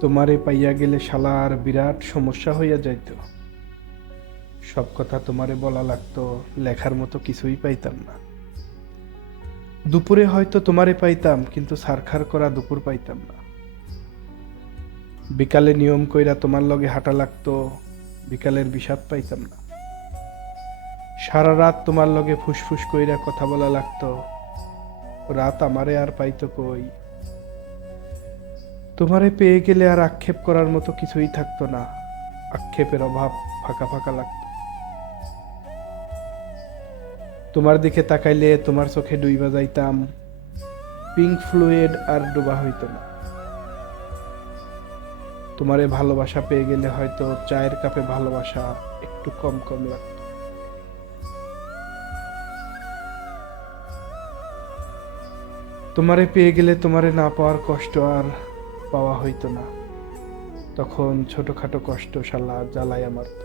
তোমারে পাইয়া গেলে শালার বিরাট সমস্যা হইয়া যাইত। সব কথা তোমারে বলা লাগতো, লেখার মতো কিছুই পাইতাম না। দুপুরে হয়তো তোমারে পাইতাম, কিন্তু সারখার করা দুপুর পাইতাম না। বিকালে নিয়ম কইরা তোমার লগে হাঁটা লাগতো, বিকালের বিষাদ পাইতাম না। সারা রাত তোমার লগে ফুসফুস কইরা কথা বলা লাগতো, রাত আমারে আর পাইতো কই। তোমারে পেয়ে গেলে আর আক্ষেপ করার মতো কিছুই থাকতো না, আক্ষেপের অভাব, ফাঁকা ফাঁকা লাগতো। তোমার দিকে তাকাইলে তোমার চোখে ডুইবা যাইতাম, পিঙ্ক ফ্লুইড আর ডোবা হইতো না। তোমারে ভালোবাসা পেয়ে গেলে হয়তো চায়ের কাপে ভালোবাসা একটু কম কম লাগতো। তোমারে পেয়ে গেলে তোমারে না পাওয়ার কষ্ট আর পাওয়া হইতো না। তখন ছোটখাটো কষ্ট শালা জ্বালাইয়া মারত।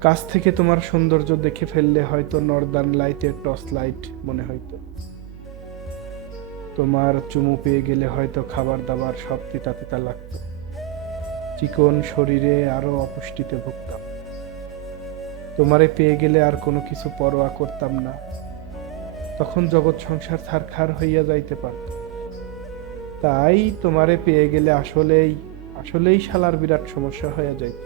কাছ থেকে তোমার সৌন্দর্য দেখে ফেললে হয়তো নর্দার্ন লাইটের টর্চ লাইট মনে হইতো। তোমার চুমু পেয়ে গেলে হয়তো খাবার দাবার সব তিতা তিতা লাগতো। চিকন শরীরে আরো অপুষ্টিতে ভুগতাম। তোমারে পেয়ে গেলে আর কোনো কিছু পরোয়া করতাম না। তখন জগৎ সংসার ছারখার হইয়া যাইতে পারত। তাই তোমারে পেয়ে গেলে আসলেই আসলেই শালার বিরাট সমস্যা হইয়া যাইত।